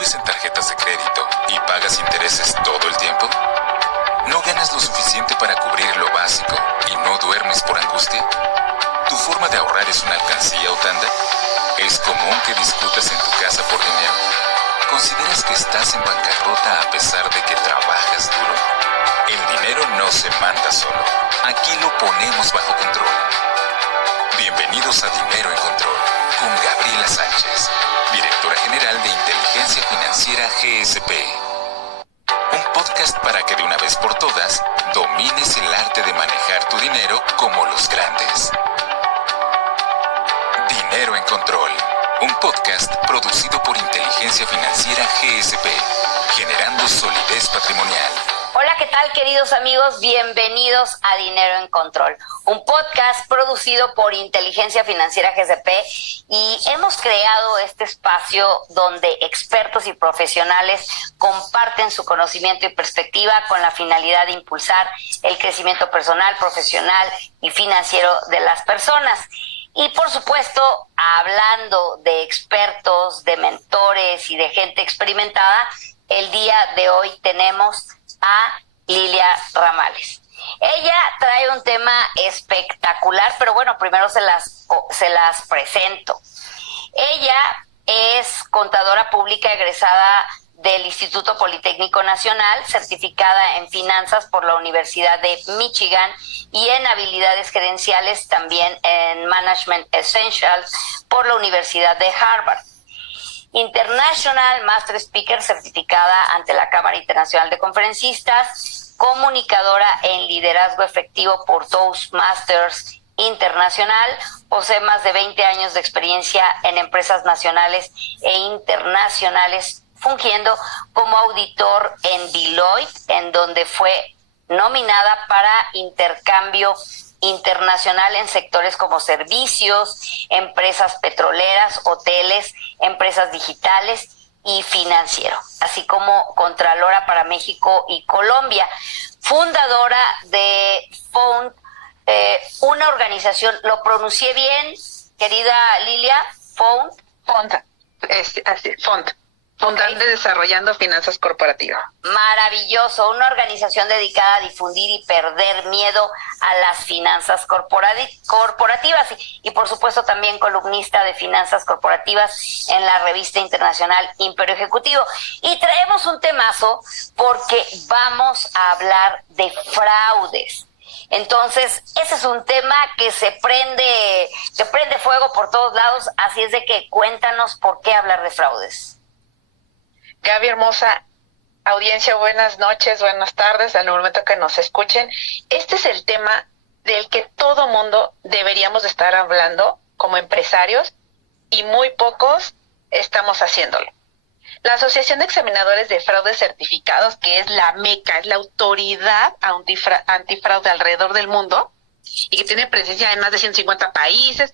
¿Debes en tarjetas de crédito y pagas intereses todo el tiempo? ¿No ganas lo suficiente para cubrir lo básico y no duermes por angustia? ¿Tu forma de ahorrar es una alcancía o tanda? ¿Es común que discutas en tu casa por dinero? ¿Consideras que estás en bancarrota a pesar de que trabajas duro? El dinero no se manda solo. Aquí lo ponemos bajo control. Bienvenidos a Dinero en Control, con Gabriela Sánchez, directora general de Inteligencia Financiera GSP. Un podcast para que de una vez por todas domines el arte de manejar tu dinero como los grandes. Dinero en Control, un podcast producido por Inteligencia Financiera GSP, generando solidez patrimonial. Hola, ¿qué tal, queridos amigos? Bienvenidos a Dinero en Control, un podcast producido por Inteligencia Financiera GSP, y hemos creado este espacio donde expertos y profesionales comparten su conocimiento y perspectiva con la finalidad de impulsar el crecimiento personal, profesional y financiero de las personas. Y por supuesto, hablando de expertos, de mentores y de gente experimentada, el día de hoy tenemos a Lilia Ramales. Ella trae un tema espectacular, pero bueno, primero se las presento. Ella es contadora pública egresada del Instituto Politécnico Nacional, certificada en finanzas por la Universidad de Michigan y en habilidades gerenciales también en Management Essentials por la Universidad de Harvard. International Master Speaker, certificada ante la Cámara Internacional de Conferencistas, comunicadora en liderazgo efectivo por Toastmasters Internacional, posee más de 20 años de experiencia en empresas nacionales e internacionales, fungiendo como auditor en Deloitte, en donde fue nominada para intercambio internacional en sectores como servicios, empresas petroleras, hoteles, empresas digitales y financiero, así como Contralora para México y Colombia. Fundadora de Font, una organización, ¿lo pronuncié bien, querida Lilia? Font. Font. Fundando y desarrollando finanzas corporativas. Maravilloso, una organización dedicada a difundir y perder miedo a las finanzas corporativas y por supuesto también columnista de finanzas corporativas en la revista internacional Imperio Ejecutivo. Y traemos un temazo porque vamos a hablar de fraudes. Entonces, ese es un tema que se prende fuego por todos lados, así es de que cuéntanos por qué hablar de fraudes. Gaby, hermosa audiencia, buenas noches, buenas tardes, al momento que nos escuchen. Este es el tema del que todo mundo deberíamos de estar hablando como empresarios y muy pocos estamos haciéndolo. La Asociación de Examinadores de Fraudes Certificados, que es la MECA, es la autoridad antifraude alrededor del mundo y que tiene presencia en más de 150 países,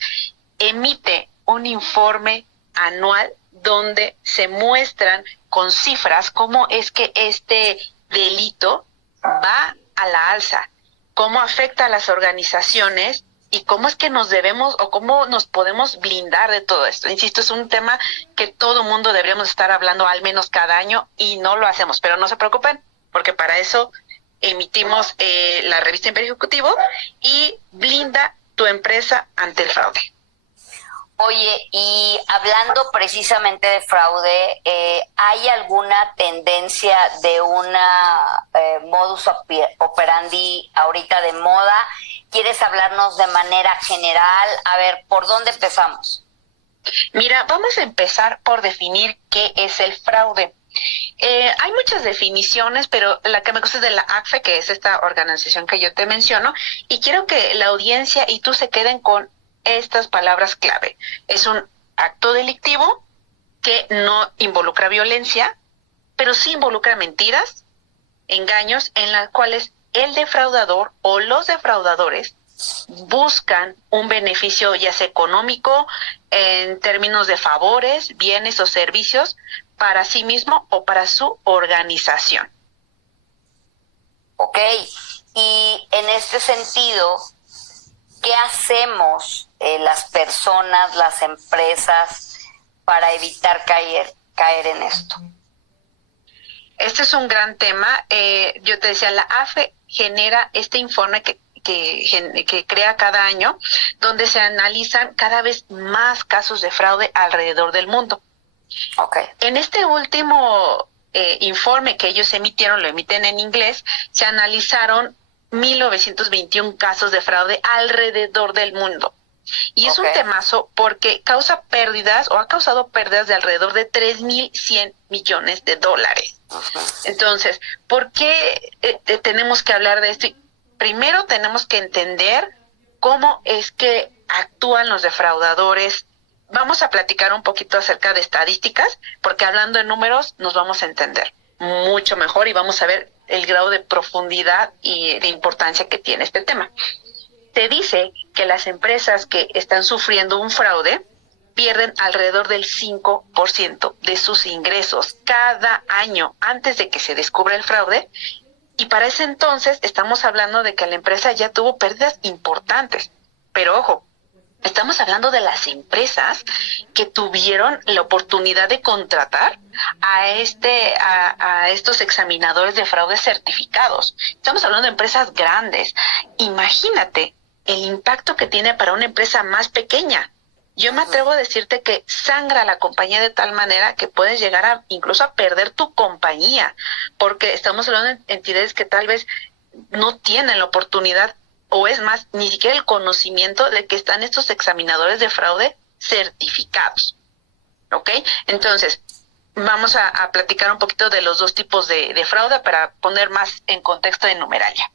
emite un informe anual donde se muestran con cifras cómo es que este delito va a la alza, cómo afecta a las organizaciones y cómo es que nos debemos o cómo nos podemos blindar de todo esto. Insisto, es un tema que todo mundo deberíamos estar hablando al menos cada año y no lo hacemos, pero no se preocupen porque para eso emitimos la revista Imperio Ejecutivo y blinda tu empresa ante el fraude. Oye, y hablando precisamente de fraude, ¿hay alguna tendencia de una modus operandi ahorita de moda? ¿Quieres hablarnos de manera general? A ver, ¿por dónde empezamos? Mira, vamos a empezar por definir qué es el fraude. Hay muchas definiciones, pero la que me gusta es de la ACFE, que es esta organización que yo te menciono, y quiero que la audiencia y tú se queden con estas palabras clave. Es un acto delictivo que no involucra violencia, pero sí involucra mentiras, engaños, en las cuales el defraudador o los defraudadores buscan un beneficio ya sea económico, en términos de favores, bienes o servicios para sí mismo o para su organización. Ok, y en este sentido, ¿qué hacemos las personas, las empresas, para evitar caer en esto? Este es un gran tema. Yo te decía, la AFE genera este informe que crea cada año, donde se analizan cada vez más casos de fraude alrededor del mundo. Okay. En este último informe que ellos emitieron, lo emiten en inglés, se analizaron 1921 casos de fraude alrededor del mundo. Y es un temazo porque causa pérdidas o ha causado pérdidas de alrededor de 3.100 millones de dólares. Entonces, ¿por qué tenemos que hablar de esto? Primero tenemos que entender cómo es que actúan los defraudadores. Vamos a platicar un poquito acerca de estadísticas, porque hablando en números nos vamos a entender mucho mejor y vamos a ver el grado de profundidad y de importancia que tiene este tema. Se dice que las empresas que están sufriendo un fraude pierden alrededor del 5% de sus ingresos cada año antes de que se descubra el fraude, y para ese entonces estamos hablando de que la empresa ya tuvo pérdidas importantes. Pero ojo, estamos hablando de las empresas que tuvieron la oportunidad de contratar a estos examinadores de fraude certificados. Estamos hablando de empresas grandes. Imagínate el impacto que tiene para una empresa más pequeña. Yo me atrevo a decirte que sangra la compañía de tal manera que puedes llegar incluso a perder tu compañía, porque estamos hablando de entidades que tal vez no tienen la oportunidad, o es más, ni siquiera el conocimiento de que están estos examinadores de fraude certificados. ¿Ok? Entonces, vamos a platicar un poquito de los dos tipos de fraude para poner más en contexto de numeralia.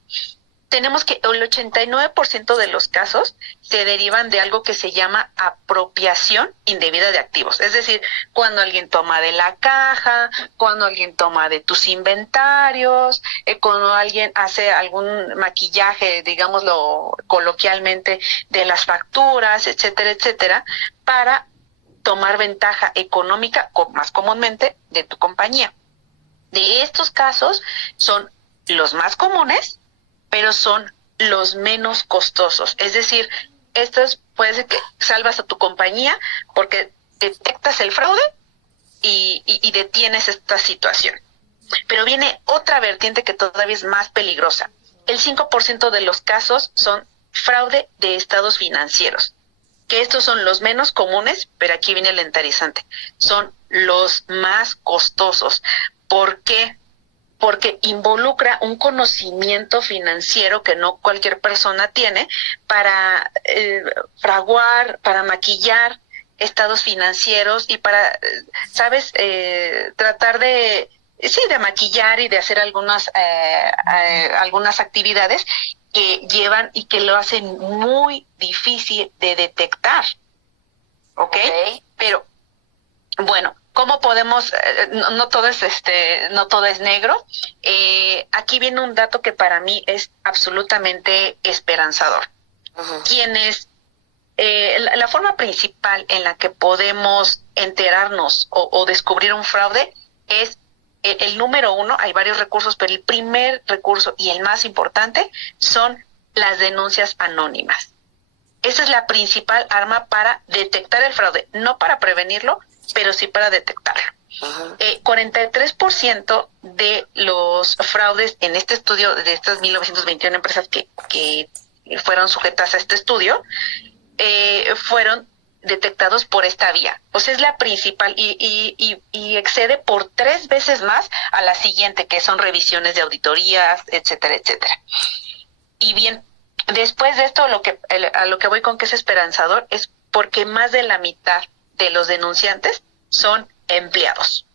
Tenemos que el 89% de los casos se derivan de algo que se llama apropiación indebida de activos. Es decir, cuando alguien toma de la caja, cuando alguien toma de tus inventarios, cuando alguien hace algún maquillaje, digámoslo coloquialmente, de las facturas, etcétera, etcétera, para tomar ventaja económica, más comúnmente, de tu compañía. De estos casos son los más comunes, pero son los menos costosos. Es decir, puede ser que salvas a tu compañía porque detectas el fraude y detienes esta situación. Pero viene otra vertiente que todavía es más peligrosa. El 5% de los casos son fraude de estados financieros, que estos son los menos comunes, pero aquí viene lo interesante. Son los más costosos. ¿Por qué? Porque involucra un conocimiento financiero que no cualquier persona tiene para fraguar, para maquillar estados financieros y para, ¿sabes? Tratar de maquillar y de hacer algunas actividades que llevan y que lo hacen muy difícil de detectar. ¿Ok? Pero, bueno, ¿cómo podemos? No todo es negro. Aquí viene un dato que para mí es absolutamente esperanzador. Quienes la forma principal en la que podemos enterarnos o descubrir un fraude es el número uno. Hay varios recursos, pero el primer recurso y el más importante son las denuncias anónimas. Esa es la principal arma para detectar el fraude, no para prevenirlo, pero sí para detectarlo. 43% de los fraudes en este estudio, de estas 1921 empresas que fueron sujetas a este estudio, fueron detectados por esta vía. O sea, es la principal y excede por 3 veces más a la siguiente, que son revisiones de auditorías, etcétera, etcétera. Y bien, después de esto, a lo que voy con que es esperanzador es porque más de la mitad de los denunciantes son empleados.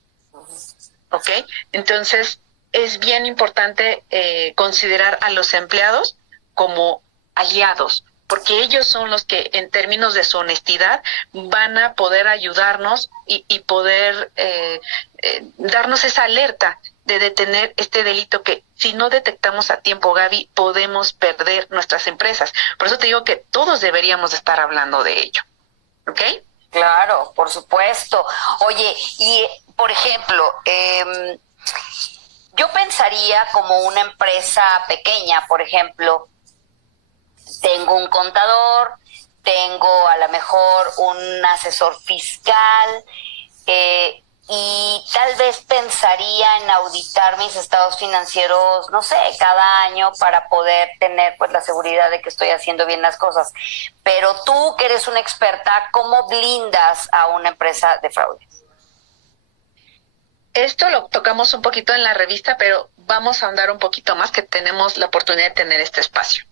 ¿Ok? Entonces, es bien importante considerar a los empleados como aliados, porque ellos son los que, en términos de su honestidad, van a poder ayudarnos y poder darnos esa alerta de detener este delito que, si no detectamos a tiempo, Gaby, podemos perder nuestras empresas. Por eso te digo que todos deberíamos estar hablando de ello. ¿Ok? Claro, por supuesto. Oye, y por ejemplo, yo pensaría como una empresa pequeña, por ejemplo, tengo un contador, tengo a lo mejor un asesor fiscal, y tal vez pensaría en auditar mis estados financieros, no sé, cada año para poder tener pues la seguridad de que estoy haciendo bien las cosas. Pero tú, que eres una experta, ¿cómo blindas a una empresa de fraude? Esto lo tocamos un poquito en la revista, pero vamos a ahondar un poquito más, que tenemos la oportunidad de tener este espacio.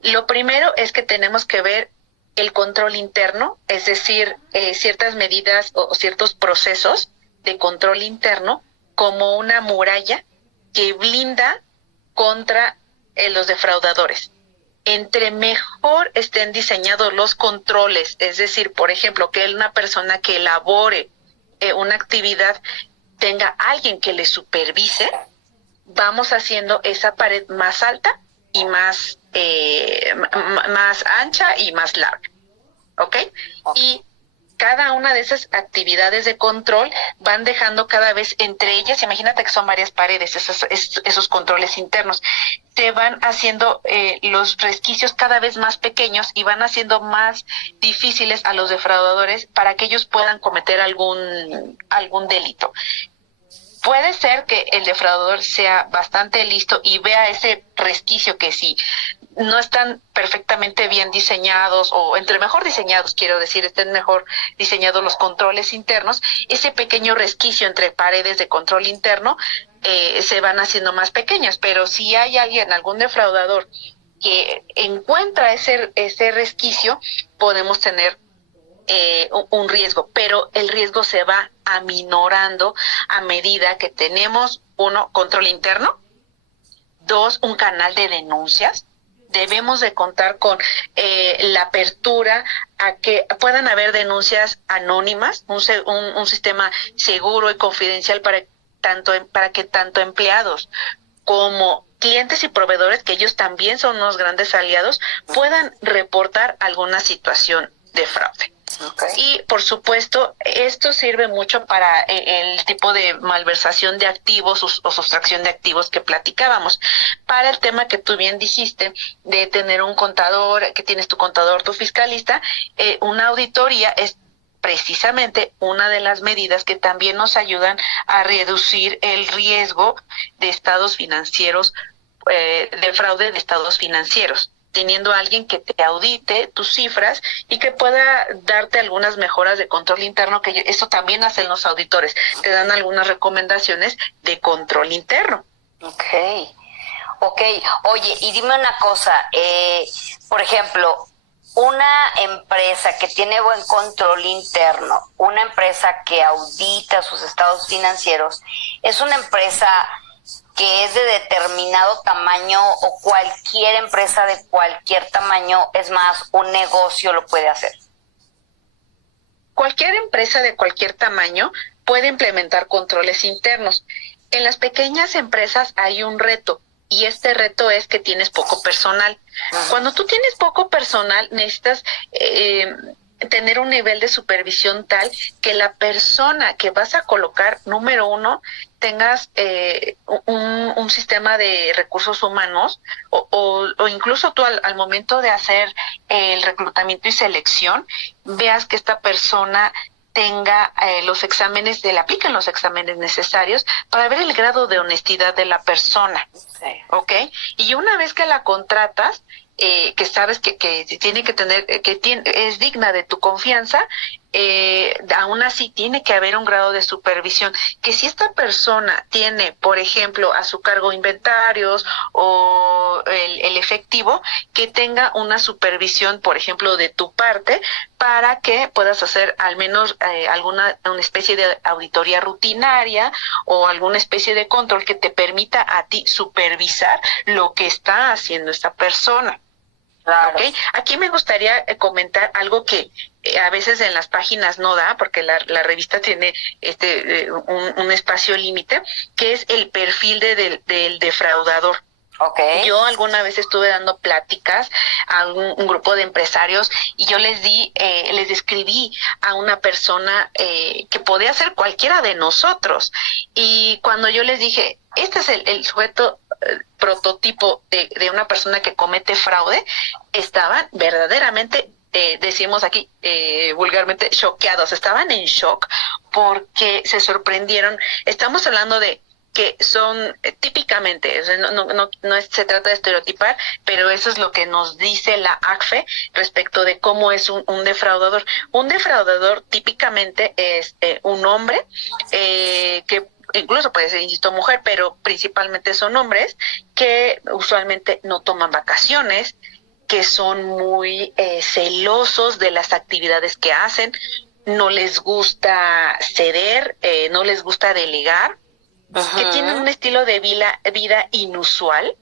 Lo primero es que tenemos que ver el control interno, es decir, ciertas medidas o ciertos procesos de control interno como una muralla que blinda contra los defraudadores. Entre mejor estén diseñados los controles, es decir, por ejemplo, que una persona que elabore una actividad tenga alguien que le supervise, vamos haciendo esa pared más alta y más ancha y más larga, ¿ok? Y cada una de esas actividades de control van dejando cada vez entre ellas, imagínate que son varias paredes, esos controles internos, se van haciendo los resquicios cada vez más pequeños y van haciendo más difíciles a los defraudadores para que ellos puedan cometer algún delito. Puede ser que el defraudador sea bastante listo y vea ese resquicio que si no están perfectamente bien diseñados, o entre mejor diseñados, quiero decir, estén mejor diseñados los controles internos, ese pequeño resquicio entre paredes de control interno se van haciendo más pequeñas. Pero si hay algún defraudador que encuentra ese resquicio, podemos tener un riesgo, pero el riesgo se va aminorando a medida que tenemos, uno, control interno, dos, un canal de denuncias. Debemos de contar con la apertura a que puedan haber denuncias anónimas, un sistema seguro y confidencial para que tanto empleados como clientes y proveedores, que ellos también son unos grandes aliados, puedan reportar alguna situación de fraude. Okay. Y por supuesto, esto sirve mucho para el tipo de malversación de activos o sustracción de activos que platicábamos. Para el tema que tú bien dijiste, de tener un contador, que tienes tu contador, tu fiscalista, una auditoría es precisamente una de las medidas que también nos ayudan a reducir el riesgo de estados financieros, de fraude de estados financieros, teniendo a alguien que te audite tus cifras y que pueda darte algunas mejoras de control interno, que eso también hacen los auditores, te dan algunas recomendaciones de control interno. Okay. Oye, y dime una cosa, por ejemplo, una empresa que tiene buen control interno, una empresa que audita sus estados financieros, es una empresa que es de determinado tamaño, o cualquier empresa de cualquier tamaño, es más, un negocio lo puede hacer? Cualquier empresa de cualquier tamaño puede implementar controles internos. En las pequeñas empresas hay un reto, y este reto es que tienes poco personal. Cuando tú tienes poco personal, necesitas tener un nivel de supervisión tal que la persona que vas a colocar, número uno, tengas un sistema de recursos humanos, o incluso tú al momento de hacer el reclutamiento y selección, veas que esta persona tenga los exámenes, le apliquen los exámenes necesarios para ver el grado de honestidad de la persona. Sí. ¿Ok? Y una vez que la contratas, que sabes que tiene que tener, es digna de tu confianza, aún así tiene que haber un grado de supervisión, que si esta persona tiene, por ejemplo, a su cargo inventarios o el efectivo, que tenga una supervisión, por ejemplo, de tu parte, para que puedas hacer al menos una especie de auditoría rutinaria o alguna especie de control que te permita a ti supervisar lo que está haciendo esta persona. Claro. Okay. Aquí me gustaría comentar algo que a veces en las páginas no da, porque la revista tiene un espacio límite, que es el perfil del defraudador. Okay. Yo alguna vez estuve dando pláticas a un grupo de empresarios, y yo les describí a una persona que podía ser cualquiera de nosotros, y cuando yo les dije, este es el sujeto prototipo de una persona que comete fraude, estaban verdaderamente, decimos aquí vulgarmente, choqueados, estaban en shock, porque se sorprendieron. Estamos hablando de que son típicamente, o sea, se trata de estereotipar, pero eso es lo que nos dice la ACFE respecto de cómo es un defraudador. Un defraudador típicamente es un hombre que incluso puede ser, insisto, mujer, pero principalmente son hombres que usualmente no toman vacaciones, que son muy celosos de las actividades que hacen, no les gusta ceder, no les gusta delegar, que tienen un estilo de vida inusual.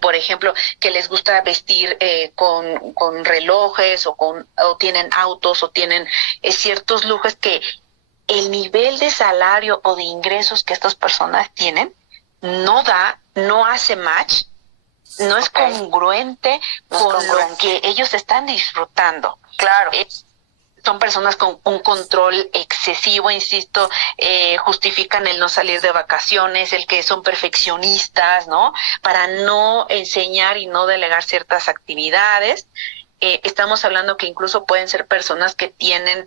Por ejemplo, que les gusta vestir con relojes o tienen autos o tienen ciertos lujos que el nivel de salario o de ingresos que estas personas tienen no hace match, no es congruente con lo que ellos están disfrutando. Claro. Son personas con un control excesivo, insisto, justifican el no salir de vacaciones, el que son perfeccionistas, ¿no? Para no enseñar y no delegar ciertas actividades. Estamos hablando que incluso pueden ser personas que tienen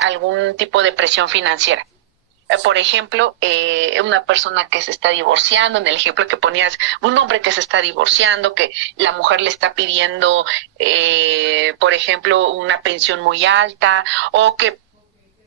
algún tipo de presión financiera. Por ejemplo, una persona que se está divorciando, en el ejemplo que ponías, un hombre que se está divorciando, que la mujer le está pidiendo, por ejemplo, una pensión muy alta, o que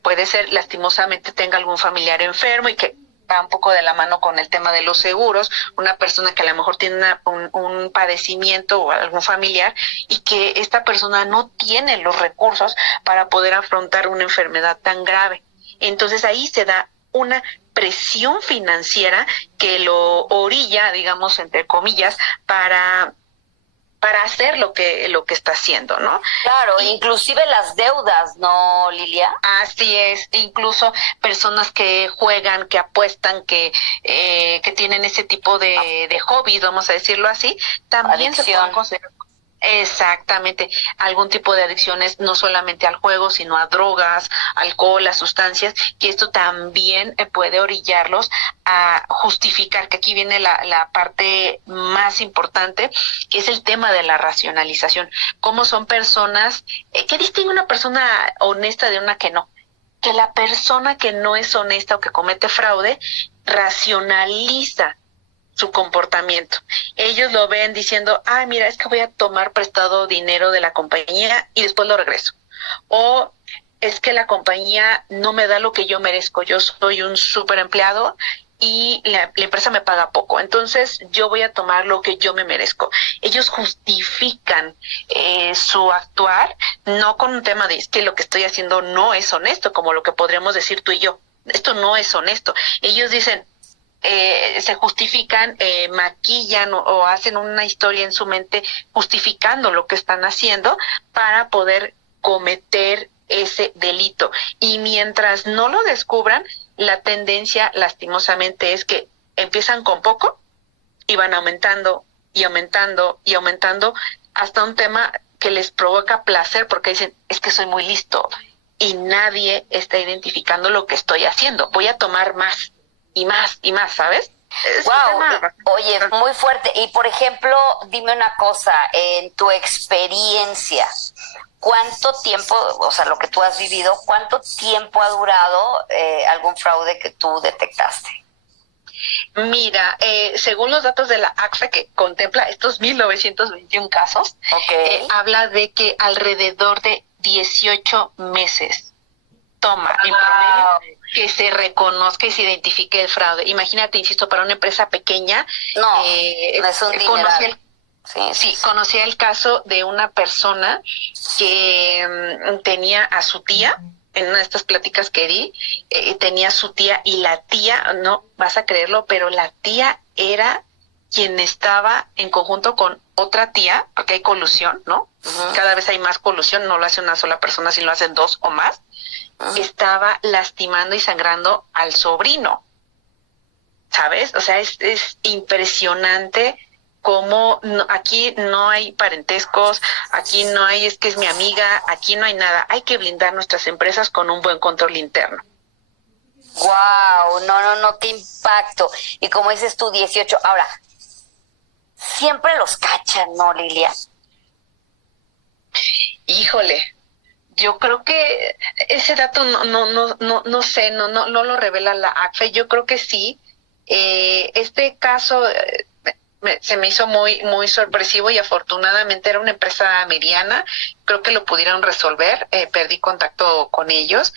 puede ser lastimosamente tenga algún familiar enfermo y que va un poco de la mano con el tema de los seguros, una persona que a lo mejor tiene un padecimiento o algún familiar y que esta persona no tiene los recursos para poder afrontar una enfermedad tan grave. Entonces ahí se da una presión financiera que lo orilla, digamos, entre comillas, para hacer lo que está haciendo, ¿no? Claro, inclusive las deudas, ¿no, Lilia? Así es, incluso personas que juegan, que apuestan, que tienen ese tipo de hobby, vamos a decirlo así, también se pueden considerar. Exactamente, algún tipo de adicciones, no solamente al juego, sino a drogas, alcohol, a sustancias, que esto también puede orillarlos a justificar, que aquí viene la parte más importante, que es el tema de la racionalización. ¿Cómo son personas, qué distingue una persona honesta de una que no? Que la persona que no es honesta o que comete fraude racionaliza su comportamiento. Ellos lo ven diciendo, mira, es que voy a tomar prestado dinero de la compañía y después lo regreso. O es que la compañía no me da lo que yo merezco, yo soy un súper empleado y la empresa me paga poco, entonces yo voy a tomar lo que yo me merezco. Ellos justifican su actuar no con un tema de es que lo que estoy haciendo no es honesto, como lo que podríamos decir tú y yo. Esto no es honesto. Ellos dicen, se justifican, maquillan o hacen una historia en su mente justificando lo que están haciendo para poder cometer ese delito. Y mientras no lo descubran, la tendencia lastimosamente es que empiezan con poco y van aumentando y aumentando y aumentando hasta un tema que les provoca placer porque dicen, es que soy muy listo y nadie está identificando lo que estoy haciendo, voy a tomar más y más, ¿sabes? Wow, oye, muy fuerte. Y por ejemplo, dime una cosa, en tu experiencia, ¿cuánto tiempo, o sea, lo que tú has vivido, cuánto tiempo ha durado algún fraude que tú detectaste? Mira, según los datos de la ACFE, que contempla estos 1921 casos, habla de que alrededor de 18 meses toma en promedio que se reconozca y se identifique el fraude. Imagínate, insisto, para una empresa pequeña, no es un dineral. Conocí el caso de una persona que tenía a su tía, en una de estas pláticas que di, tenía a su tía y la tía, no vas a creerlo, pero la tía era quien estaba en conjunto con otra tía, porque hay colusión, ¿no? Uh-huh. Cada vez hay más colusión, no lo hace una sola persona, sino lo hacen dos o más. Uh-huh. Estaba lastimando y sangrando al sobrino, ¿sabes? O sea, es impresionante cómo aquí no hay parentescos, aquí no hay es que es mi amiga, aquí no hay nada. Hay que blindar nuestras empresas con un buen control interno. Wow, no, qué impacto. Y como dices tú, 18. Ahora, siempre los cachan, ¿no, Lilia? Híjole, Yo creo que ese dato no sé, no lo revela la ACFE. Yo creo que sí. Este caso se me hizo muy sorpresivo y afortunadamente era una empresa mediana. Creo que lo pudieron resolver. Perdí contacto con ellos.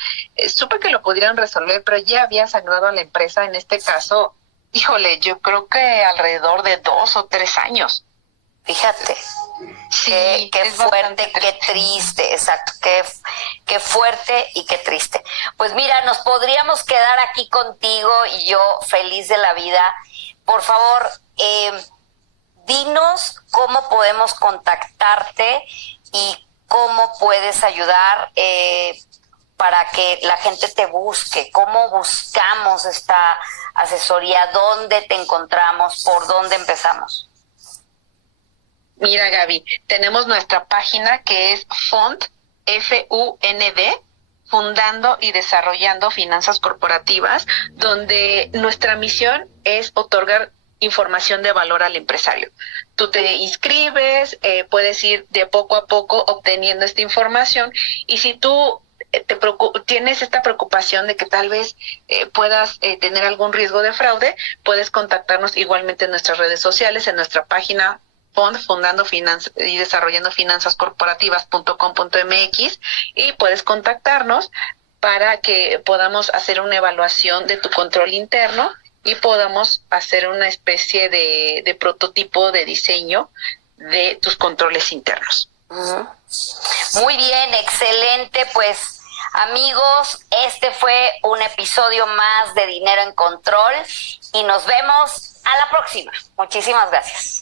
Supe que lo pudieron resolver, pero ya había sangrado a la empresa. En este caso, híjole, yo creo que alrededor de 2 o 3 años. Fíjate. Sí, qué fuerte, qué triste, exacto, qué fuerte y qué triste. Pues mira, nos podríamos quedar aquí contigo y yo feliz de la vida. Por favor, dinos cómo podemos contactarte y cómo puedes ayudar para que la gente te busque. ¿Cómo buscamos esta asesoría? ¿Dónde te encontramos? ¿Por dónde empezamos? Mira, Gaby, tenemos nuestra página que es FUND, F-U-N-D, Fundando y Desarrollando Finanzas Corporativas, donde nuestra misión es otorgar información de valor al empresario. Tú te inscribes, puedes ir de poco a poco obteniendo esta información, y si tú tienes esta preocupación de que tal vez puedas tener algún riesgo de fraude, puedes contactarnos igualmente en nuestras redes sociales, en nuestra página FUND, Fundando y Desarrollando Finanzas Corporativas.com.mx, y puedes contactarnos para que podamos hacer una evaluación de tu control interno y podamos hacer una especie de prototipo de diseño de tus controles internos. Uh-huh. Muy bien, excelente. Pues amigos, este fue un episodio más de Dinero en Control y nos vemos a la próxima. Muchísimas gracias.